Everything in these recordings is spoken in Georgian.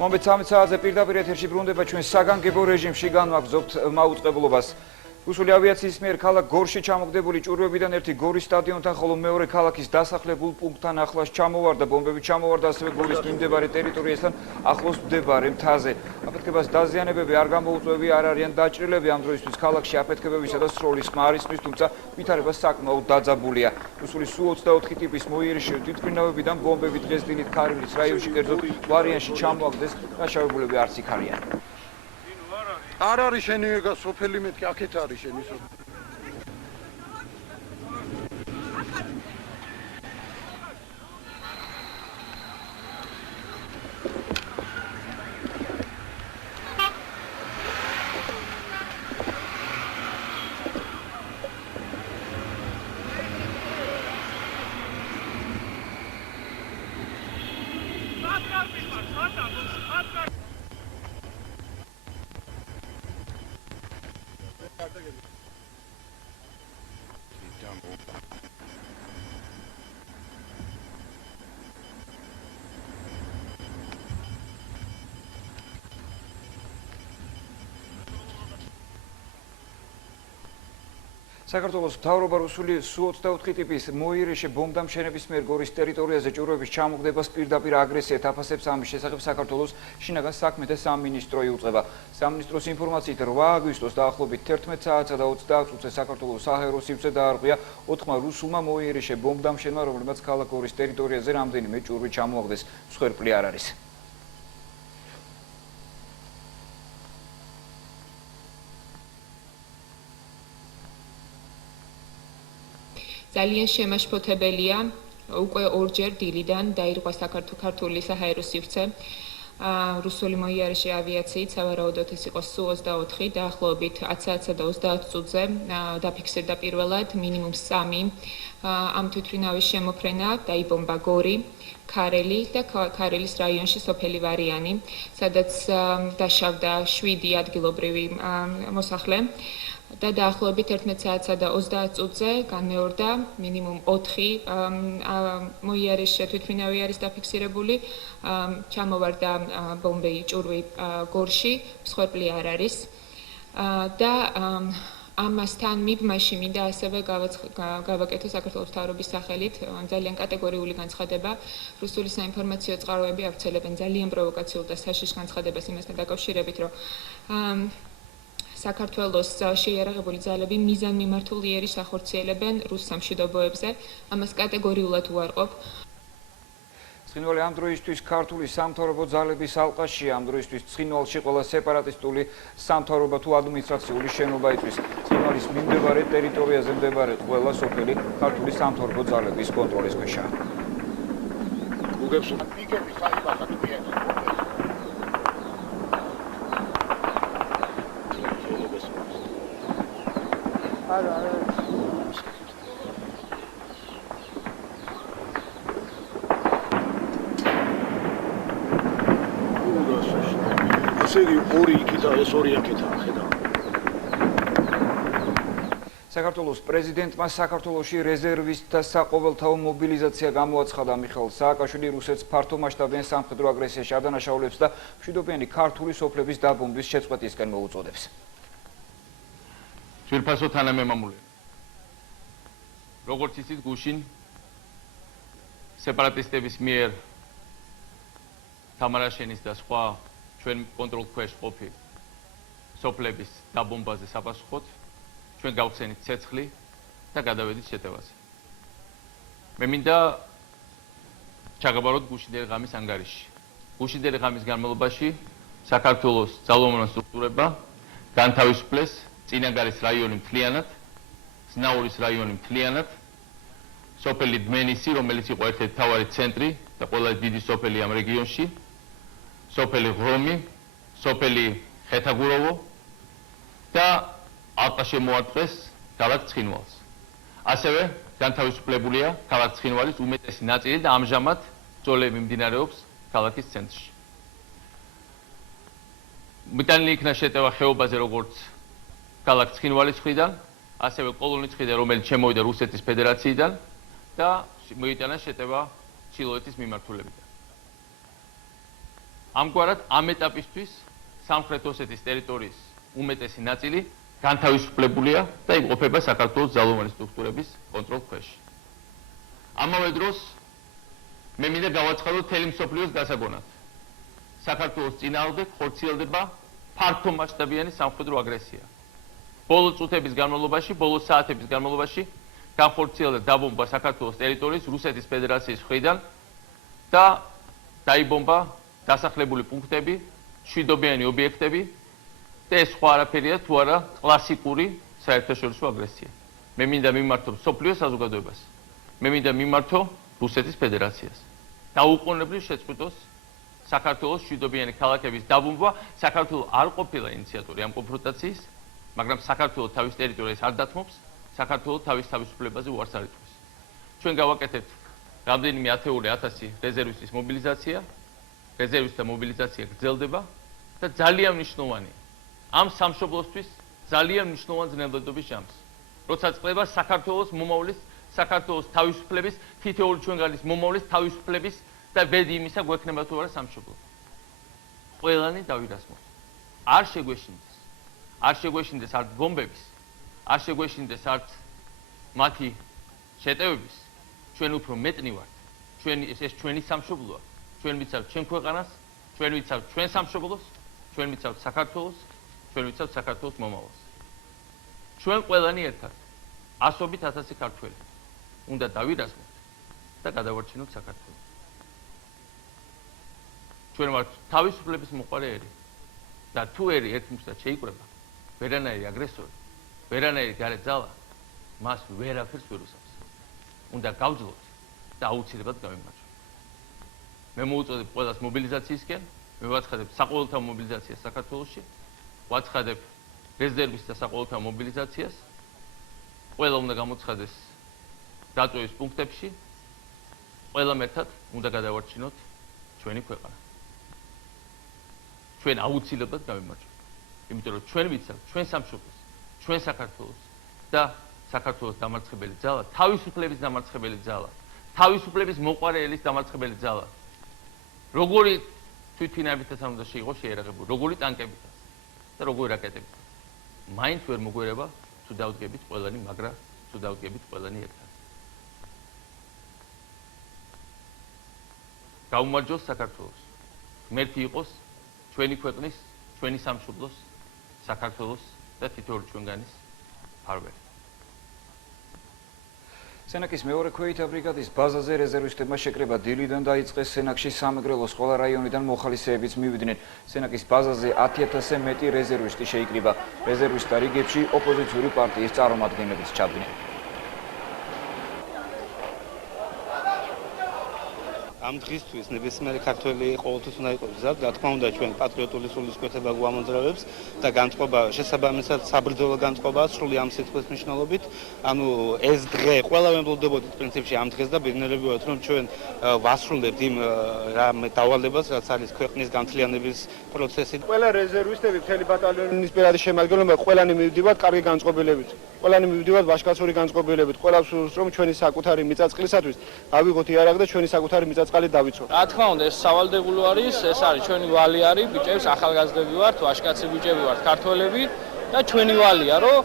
მომდევნო 13 საათზე პირდაპირ ეთერში ბრუნდება ჩვენ საგანგებო რეჟიმში განვაგრძობთ მაუწყებლობას. რუსული ავიაციის მიერ ქალაქ გორში ჩამოგდებული ჭურვებიდან ერთი გორის სტადიონთან, ხოლო მეორე ქალაქის დასახლებულ პუნქტთან ახლოს ჩამოვარდა ბომბები, ჩამოვარდა ასევე გორის მიმდებარე ტერიტორიასთან ახლოს მდებარე მთაზე. აფეთქებას დაზიანებები არ გამოუწვევია, არ არიან დაჭრილები ამ დროისთვის ქალაქში აფეთქებებისა და სროლის ხმა არ ისმის, თუმცა ვითარება საკმაოდ დაძაბულია. რუსული Su-24 ტიპის მოიერიში თვითმფრინავებიდან ბომბები დღეს დილით ქარილის რაიონში, კერძოდ ვარიანში ჩამოაგდეს, დაშავებულები არც იქ არიან. არ არის შენი ეგა სოფელი მეთქი აქეთ არის შენი სოფელი. საქართველოს მთავრობა რუსული Su-24 ტიპის მოიერიში ბომბდამშენების მიერ გორის ტერიტორიაზე ჭურვების ჩამოგდებას პირდაპირ აგრესიით აფასებს. ამის შესახებ საქართველოს შინაგან საქმეთა სამინისტრო იუწყება. სამინისტროს ინფორმაციით 8 აგვისტოს დაახლოებით 11 საათსა და 30 წუთზე საქართველოს საჰაერო სივრცე დაარღვია 4 რუსულმა მოიერიში ბომბდამშენმა, რომელმაც ქალაქ გორის ტერიტორიაზე რამდენიმე ჭურვი ჩამოაგდეს. მსხვერპლი არ არის. ძალიან შემაშფოთებელია, უკვე ორჯერ დილიდან დაირღვა საქართველოს საჰაერო სივრცე. რუსული მოიერიში ავიაციით, სავარაუდოდ ეს იყო Su-24, დაახლოებით 10 საათსა და 30 წუთზე დაფიქსირდა პირველად მინიმუმ 3 ამ თვითმფრინავის შემოფრენა, დაიბომბა გორი, ქარელი და ქარელის რაიონში სოფელი ვარიანი, სადაც დაშავდა 7 ადგილობრივი მოსახლე. და დაახლოებით 11 საათსა და 30 წუთზე განმეორდა მინიმუმ 4 მოიერიში თვითმფრინავი არის დაფიქსირებული, ჩამოვარდა ბომბი ჭურვი გორში, მსხვერპლი არ არის და ამასთან მიბმაში მინდა ასევე გავაკეთო საქართველოს მთავრობის სახელით ძალიან კატეგორიული განცხადება. რუსული საინფორმაციო წყაროები ავრცელებენ ძალიან პროვოკაციულ და საშიშ განცხადებას იმასთან დაკავშირებით, რომ საქართველოს შეიარაღებული ძალები მიზანმიმართულ იერიშს ახორციელებენ რუს სამშვიდობოებზე. ამას კატეგორიულად უარყოფ. ცხინვალი ამ დროისთვის ქართული სამთავრობო ძალების ალყაშია. ამ დროისთვის ცხინვალში ყველა სეპარატისტული სამთავრობო თუ ადმინისტრაციული შენობა იწვის. ცხინვალის მიმდებარე ტერიტორიაზე მდებარე ყველა სოფელი ქართული სამთავრობო ძალების კონტროლის ქვეშაა. საქართველოს პრეზიდენტმა საქართველოში რეზერვისტთა საყოველთაო მობილიზაცია გამოაცხადა. მიხეილ სააკაშვილი რუსეთს ფართომასშტაბიან სამხედრო აგრესიაში ადანაშაულებს და მშვიდობიანი ქართული სოფლების დაბომბვის შეწყვეტისკენ მოუწოდებს. ძვირფასო თანამემამულე. როგორც იცით, გუშინ სეპარატისტების მიერ თამარაშენის და სხვა ჩვენ კონტროლქვეშ ყოფი სოფლების დაბომბაზე საპასუხოდ ჩვენ გავხსენით ცეცხლი და გადავედით შეტევაზე. მე მინდა ჩაგაბაროთ გუშინდელი ღამის ანგარიში. გუშინდელი ღამის განმავლობაში საქართველოს ძალოვანმა სტრუქტურებმა განთავისუფლეს წინაგარის რაიონი მთლიანად, ზნაურის რაიონი მთლიანად, სოფელი დმენისი, რომელიც იყო ერთ-ერთი მთავარი ცენტრი და ყველა დიდი სოფელი ამ რეგიონში, სოფელი ღრომი, სოფელი ხეთაგუროვო და ალყა შემოარტყეს ქალაქ ცხინვალს. ასევე განთავისუფლებულია ქალაქ ცხინვალის უმეტესი ნაწილი და ამჟამად ბრძოლები მიმდინარეობს ქალაქის ცენტრში. მიტანილი იქნა შეტევა ხეობაზე როგორც ქალაქ ცხინვალის მხრიდან, ასევე კოლონის მხრიდან, რომელიც შემოვიდა რუსეთის ფედერაციიდან და მოიტანა შეტევა ჩილოეთის მიმართულებიდან. ამგვარად ამ ეტაპისთვის სამხრეთ ოსეთის ტერიტორიის უმეტესი ნაწილი განთავისუფლებულია და იმყოფება საქართველოს ძალოვანი სტრუქტურების კონტროლ ქვეშ. ამავე დროს მე მინდა გავაცხადო მთელი მსოფლიოს გასაგონად. საქართველოს წინააღმდეგ ხორციელდება ფართომასშტაბიანი სამხედრო აგრესია. ბოლო წუთების განმავლობაში, ბოლო საათების განმავლობაში განხორციელდა დაბომბვა საქართველოს ტერიტორიის რუსეთის ფედერაციის მხრიდან და დაიბომბა დასახლებული პუნქტები, მშვიდობიანი ობიექტები და ეს სხვა არაფერია თუ არა კლასიკური საერთაშორისო აგრესია. მე მინდა მიმართო მსოფლიო საზოგადოებას. მე მინდა მიმართო რუსეთის ფედერაციას. დაუყოვნებლივ შეწყვიტოს საქართველოს მშვიდობიანი ქალაქების დაბომბვა. საქართველოს არ ყოფილა ინიციატორი ამ კონფრონტაციის, მაგრამ საქართველოს თავის ტერიტორიას არ დათმობს, საქართველოს თავის თავისუფლებაზე უარს არ ითხოვს. ჩვენ გავაკეთებთ რამდენიმე ათეული ათასი რეზერვისტის მობილიზაცია, რეზერვისტთა მობილიზაცია გრძელდება და ძალიან მნიშვნელოვანია. ამ სამშობლოსთვის ძალიან მნიშვნელოვანი ძნელბედობის ჟამს. როცა წყდება საქართველოს მომავლის, საქართველოს თავისუფლების, თითოეული ჩვენგანის მომავლის თავისუფლების და ბედი იმისა გვექნება თუ არა სამშობლო. ყველანი დავირასმოთ. არ შეგვეშინდეს. არ შეგვეშინდეს არც ბომბების, არ შეგვეშინდეს არც მათი შეტევების. ჩვენ უფრო მეტნი ვართ. ეს ჩვენი სამშობლოა. ჩვენ ვიცავთ ჩვენ ქვეყანას, ჩვენ ვიცავთ ჩვენ სამშობლოს, ჩვენ ვიცავთ საქართველოს, ჩვენ ვიცავთ საქართველოს მომავალს. ჩვენ ყველანი ერთად, ასობით ათასი ქართველი უნდა დავირაზმოთ და გადავარჩინოთ საქართველოს. ჩვენ ვართ თავისუფლების მოყარე ერი და თუ ერი ერთმუსთან შეიკრება, ვერანაირი აგრესორი, ვერანაირი გარე ძალა მას ვერაფერს ვერ უსავს. უნდა გავძლოთ და აუცილებლად გავიმარჯვოთ. მე მოუწოდებ ყველას მობილიზაციისკენ, მე ვაცხადებ საყოველთაო მობილიზაციას საქართველოში, ვაცხადებ რეზერვისტთა საყოველთაო მობილიზაციას, ყველა უნდა გამოცხადეს დაწვევის პუნქტებში, ყველამ ერთად უნდა გადავარჩინოთ ჩვენი ქვეყანა. ჩვენ აუცილებლად გავიმარჯვოთ. იმიტომ რომ ჩვენ ვიცავთ ჩვენ სამშობლოს, ჩვენ საქართველოს და საქართველოს დამარცხებელი ძალა, თავისუფლების დამარცხებელი ძალა, თავისუფლების მოყარე ელის დამარცხებელი ძალა. როგორი თვითფინაებითაც არ უნდა შეიყოს შეერაღებული, როგორი ტანკებითაც და როგორი რაკეტებითაც. მაინც ვერ მოგვერება თუ დავდგებით ყველანი, მაგრამ თუ დავდგებით ყველანი ერთად. გაუმარჯოს საქართველოს. ღმერთი იყოს ჩვენი ქვეყნის, ჩვენი სამშობლოს, საქართველოს და თითოეული ჩვენგანის ფარველი. სენაკის მეორე ქვეითთა ბრიგადის ბაზაზე რეზერვისტებმა შეკრება დილიდან დაიწყეს. სენაკში სამეგრელოს ყველა რაიონიდან მოხალისეებიც მივიდნენ. სენაკის ბაზაზე 10,000-ზე მეტი რეზერვისტი შეიკრიბა. რეზერვისტთა რიგებში ოპოზიციური პარტიის წარმომადგენლებიც ჩადგნენ. ამ დღისთვის ნებისმიერი ქართველი ყოველთვის უნდა იყოს მზად, რა თქმა უნდა ჩვენ პატრიოტული სულისკვეთება გვამოძრავებს და განწყობა შესაბამისად საბრძოლო განწყობა სრული ამ სიტყვის მნიშვნელობით. ანუ ეს დღე ყველა ვემბლოდებოდით პრინციპში ამ დღეს და ბედნიერები ვართ რომ ჩვენ ვასრულებთ იმ დავალებას, რაც არის ქვეყნის განთლიანების პროცესი. ყველა რეზერვისტები მთელი ბატალიონის პირადი შემადგენლობა ყველანი მივდივართ კარგი განწყობილებით. ყველანი მივდივართ ვაჟკაცური განწყობილებით. ყველას სურს რომ ჩვენი საკუთარი მიწაწყლისათვის ავიღოთ იარაღი და ჩვენი საკუთარი მიწაწყალი დავიცვათ. რა თქმა უნდა, ეს სავალდებულო არის, ეს არის ჩვენი ვალი არის, ბიჭებს ახალგაზრდები ვართ, ვაჟკაცი ბიჭები ვართ, ქართველები და ჩვენი ვალია, რომ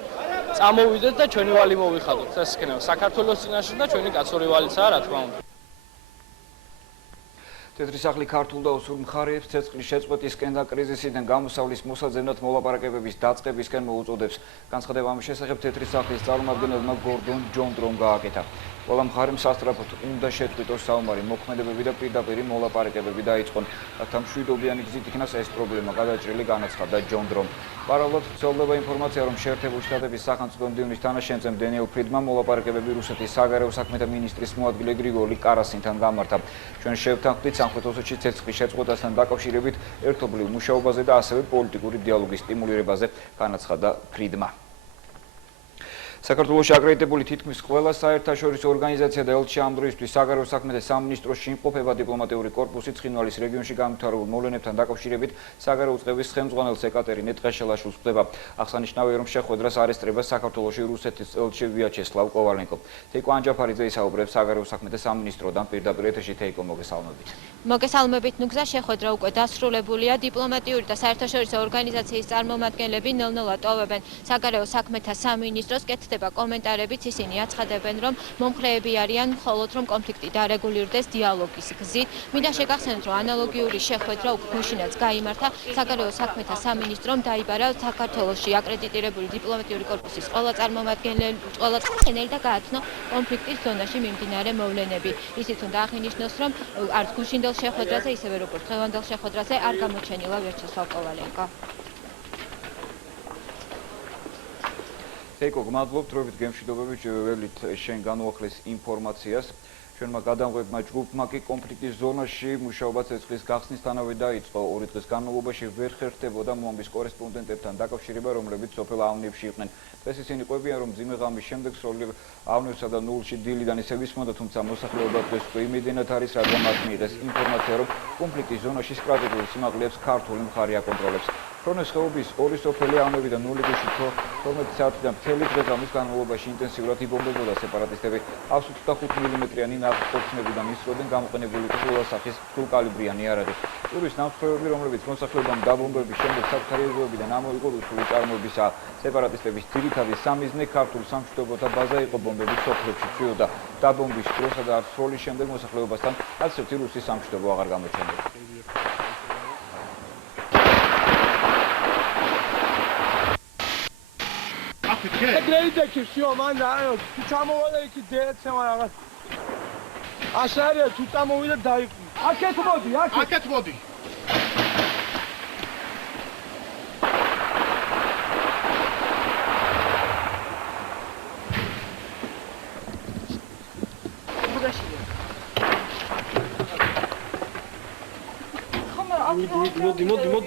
წამოვიდეთ და ჩვენი ვალი მოვიხადოთ. ეს იქნება საქართველოს წინაშე და ჩვენი კაცური ვალიცაა, რა თქმა უნდა. თეთრი სახლი ქართულ და უსურ მხარეებს ცეცხლის შეწყვეტისკენ და კრიზისიდან გამოსავლის მოსაძებნად მოლაპარაკებების დაწყებისკენ მოუწოდებს. განცხადება ამის შესახებ თეთრი სახლის წარმომადგენელმა გორდონ ჯონდრომ გააკეთა. ყველა მხარემ სასწრაფოდ უნდა შეწყვიტოს საომარი მოქმედებები და პირდაპირი მოლაპარაკებები დაიწყონ. რათა მშვიდობიანი გზით იქნას ეს პრობლემა გადაჭრილი, განაცხადა ჯონდრომ. პარალელურად ვრცელდება ინფორმაცია, რომ შეერთებული შტატების სახელმწიფო მდივნის თანაშემწემ დენიელ ფრიდმა მოლაპარაკებები რუსეთის საგარეო საქმეთა მინისტრის მოადგილე გრიგოლი კარასინთან გამართა. ჩვენ შევთანხმდით სამხრეთ ოსეთში ცეცხლის შეწყვეტასთან დაკავშირებით ერთობლივ მუშაობაზე და ასევე პოლიტიკური დიალოგის სტიმულირებაზე, განაცხადა ფრიდმა. საქართველოში აკრედიტებული თითქმის ყველა საერთაშორისო ორგანიზაცია და ელჩი ამ დროისთვის საგარეო საქმეთა სამინისტროში იმყოფება დიპლომატიური კორპუსი ცხინვალის რეგიონში გამთავრებულ მოვლენებთან დაკავშირებით საგარეო წყების ხელმძღვანელს ეკატერინე ტყეშელაშვილს ხვდება. აღსანიშნავია, რომ შეხვედრას არესტრება საქართველოში რუსეთის ელჩი ვიაჩესლავ კოვალენკო. თეიკო ანჯაფარიძე ისაუბრებს საგარეო საქმეთა სამინისტროდან პირდაპირ ეთერში. თეიკო, მოგესალმებით. მოგესალმებით, ნუგზა, შეხვედრა უკვე დასრულებულია. დიპლომატიური და საერთაშორისო ორგანიზაციის წარმომადგენლები ნელ-ნელა ტოვებენ საგარეო საქმეთა სამინისტროს. კეთდება კომენტარებიც, ისინი აცხადებენ, რომ მომხრეები არიან, მხოლოდ რომ კონფლიქტი დარეგულირდეს დიალოგის გზით. მინდა შეგახსენოთ, რომ ანალოგიური შეხვედრა უკვე გუშინაც გაიმართა. საგარეო საქმეთა სამინისტრომ დაიბარა საქართველოში აკრედიტირებული დიპლომატიური კორპუსის ყველა წარმომადგენელი და გააცნო კონფლიქტის ზონაში მიმდინარე მოვლენები. ისიც უნდა აღინიშნოს, რომ არც გუშინდელ შეხვედრაზე, ისევე როგორც დღევანდელ შეხვედრაზე არ გამოჩენილა ვიაჩესლავ კოვალენკო. თეიკო, გმადლობთ, დროებით გემშვიდობებით ველით შენ განუახლეს ინფორმაციას. ჩვენმა გადამღებმა ჯგუფმა კი კონფლიქტის ზონაში მუშაობა ცეცხლის გახსნისთანავე დაიწყო. 2 დღის განმავლობაში ვერ ხერხდებოდა მომის კორესპონდენტებთან დაკავშირება, რომლებიც სოფელ ავნებში იყვნენ. დღეს ისინი ყვებიან, რომ მძიმე ღამის შემდეგ სროლი ავნევსა და ნულში დილიდან ისე ვისმოდა, თუმცა მოსახლეობა დღეს უკვე იმედიანად არის, რადგან მათ მიიღეს ინფორმაცია, რომ კონფლიქტის ზონაში სტრატეგიულ სიმაღლეებს ქართული მხარე აკონტროლებს. ფრონეს ხეობის 2 სოფელი ავნები და ნულიგუში 12 საათიდან მთელი დღე ღამის განმავლობაში ინტენსიურად იბომბებოდა სეპარატისტები. 125 მმ-იანი ნავთობსნებიდან ისროდნენ გამოყენებული ყველა სახის სრულკალიბრიანი იარაღი. ტურის ნავთობები, რომლებიც მოსახლეობამ დაბომბების შემდეგ საკუთარი ეზოებიდან ამოიღო რუსული წარმოებისა. სეპარატისტების ძირითადი სამიზნე ქართულ სამშვიდობოთა ბაზა იყო, ბომბები სოფლებში წვიოდა. დაბომბვის დროსა და სროლის შემდეგ მოსახლეობასთან არცერთი რუსი სამშვიდობო აღარ გამოჩენდა. Glejdeki всё, man, tu çamovada iki deyetse var aga. Aşağıya tu çamovida dayı. Aket modi, aket modi.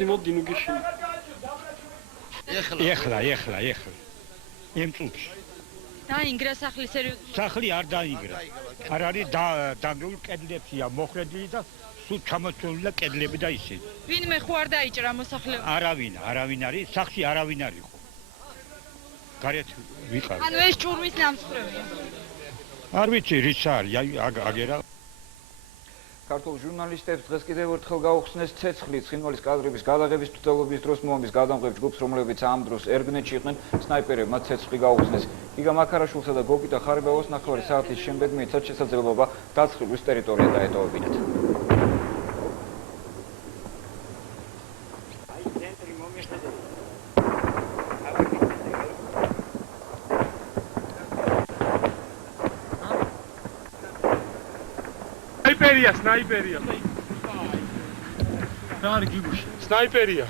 Modi, nu gişin. Ეხლა. იმ წუთში. დაინგრა სახლი სერიოზულად. სახლი არ დაინგრა. არ არის დანგრეულ კედლებია მოხრედილი და სულ ჩამოწოლილი კედლები და ისინი. ვინმე ხო არ დაიჭრა მოსახლეობა? არავინ არის, სახლში არავინ არ იყო. გარეთ ვიყავ. ანუ ეს ჭურვის ნამსხვრევია. არ ვიცი რის არის, აგერა. ქართულ ჟურნალისტებს დღეს კიდევ ერთხელ გაუხსნეს ცეცხლი ცხინვალის კადრების გადაღების მცდელობის დროს მომის გადამღებ ჯგუფს, რომლებიც ამ დროს ერგნეთში იყვნენ, სნაიპერებმა ცეცხლი გაუხსნეს. იგა მაქარაშვილსა და გოგიტა ხარებავას 9 საათის შემდეგ მიეცათ შესაძლებლობა დაცხრილვის ტერიტორია დაეტოვებინათ. Sniperия. Dar gigushi. Sniperия.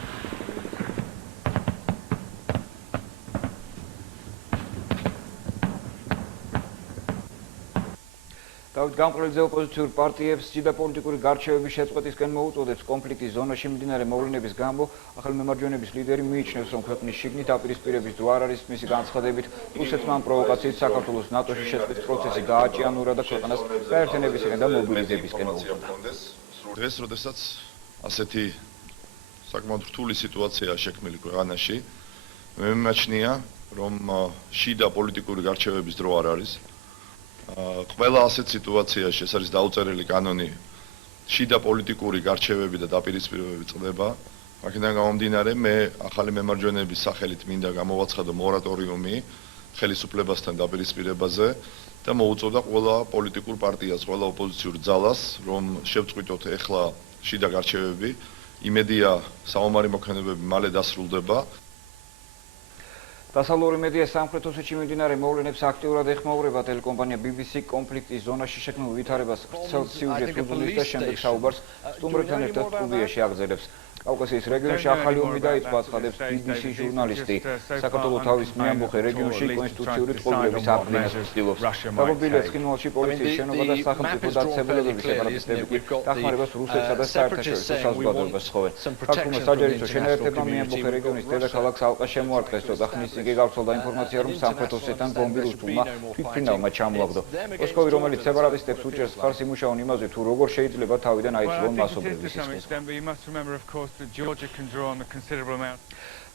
დავით გამყრელიძე ოპოზიციურ პარტიებს სჯიდა პოლიტიკური გარჩევების შეწყვეტისკენ მოუწოდებს. კონფლიქტის ზონაში მიმდინარე მოვლენების გამო ახალი მემარჯვენეების ლიდერი მიიჩნევს, რომ ქვეყნის შიგნით აპირისპირების დრო არ არის. მისი განცხადებით, რუსეთმა ამ პროვოკაციით საქართველოს ნატოში შეწყვეტის პროცესი გააჭიანურა და ქვეყანას გაერთიანებისკენ და მობილიზებისკენ მოუწოდა. დღეს, როდესაც ასეთი საკმაოდ რთული სიტუაციაა შექმნილი ქვეყანაში, მე მიმაჩნია, რომ შიდა პოლიტიკური გარჩევების დრო არ არის. ყველა ასეთ სიტუაციაში ეს არის დაუწერელი კანონი. შიდა პოლიტიკური გარჩევები და დაპირისპირებები წყდება. აქედან გამომდინარე, მე ახალი მემარჯვენეების სახელით მინდა გამოვაცხადო მორატორიუმი ხელისუფლებასთან დაპირისპირებაზე და მოუწოდა ყველა პოლიტიკურ პარტიას, ყველა ოპოზიციურ ძალას, რომ შევწყვიტოთ ეხლა შიდა გარჩევები. იმედია, საომარი მოქმედებები მალე დასრულდება. დასავლური მედია სამხრეთ ოსეთში მიმდინარე მოვლენებს აქტიურად ეხმაურება. ტელეკომპანია BBC კონფლიქტის ზონაში შექმნილ ვითარებას ვრცელ სიუჟეტს უძღვნის და შემდეგ საუბარს სტუმრებთან ერთად სტუდიაში აგზელებს. კავკასიის რეგიონში ახალი ომი დაიწყო, აცხადებს BBC ჟურნალისტი. საქართველოს თავის მიამბოხე რეგიონში კონსტიტუციური წყობილების აღდგენას ცდილობს. დაბობილია ცხინვალში პოლიციის შენობა და სახელმწიფო დაწესებულებების სეპარატისტები კი დახმარებას რუსეთსა და საერთაშორისო საზოგადოებას სთხოვენ. ქართულმა საჯარისო შენაერთებმა მიამბოხე რეგიონის დედაქალაქს ალყა შემოარტყეს, და ხნის წინ გავრცელდა ინფორმაცია, რომ სამხრეთ ოსეთიდან ბომბი რუსულმა თვითმფრინავმა ჩამოაგდო. მოსკოვი, რომელიც სეპარატისტებს უჭერს მხარს, იმუშაონ იმაზე, თუ როგორ შეიძლება თავიდან აიწვიონ მასობრივი სისხლი.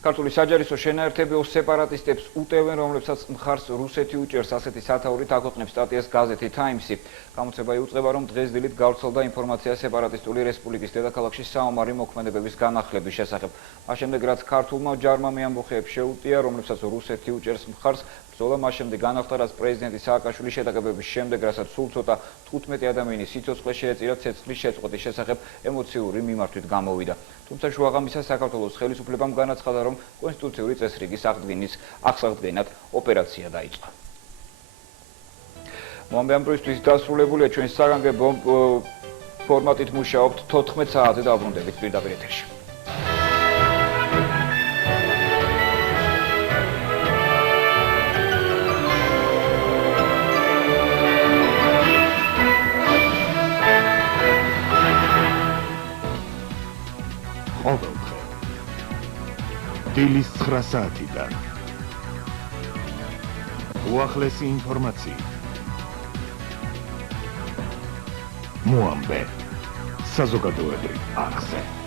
ქართული საჯარისო შენაერთები სეპარატისტებს უტევენ, რომლებსაც მხარს რუსეთი უჭერს, ასეთი სათაურით აქვეყნებს სტატიას გაზეთი Times-ი. გამოცება იუწყება, რომ დღეს დილით გავრცელდა ინფორმაცია სეპარატისტული რესპუბლიკის დედაქალაქში საომარი მოქმედების განახლების შესახებ. მას შემდეგ, რაც ქართულმა ჯარმა მეამბოხეებს შეუტია, რომლებსაც რუსეთი უჭერს მხარს, ბრძოლა მას შემდეგ განახლდა, რაც პრეზიდენტი სააკაშვილის შეტაკებების შემდეგ, რასაც სულ ცოტა 15 ადამიანის სიცოცხლე შეეწირა ცეცხლის შეწყვეტის შესახებ ემოციური მიმართვით გამოვიდა. თუმცა შუაღამისას საქართველოს ხელისუფლებამ განაცხადა, რომ კონსტიტუციური წესრიგის აღსადგენად ოპერაცია დაიწყო. მომდევნო ამ დროისთვის დასრულებულია ჩვენ საგანგებო ფორმატით მუშაობთ 14 საათზე დაბრუნდებით პირდაპირ ეთერში. ყოველდღე დილის 9 საათიდან უახლესი ინფორმაცია მოამბე საზოგადოებრივ არხზე.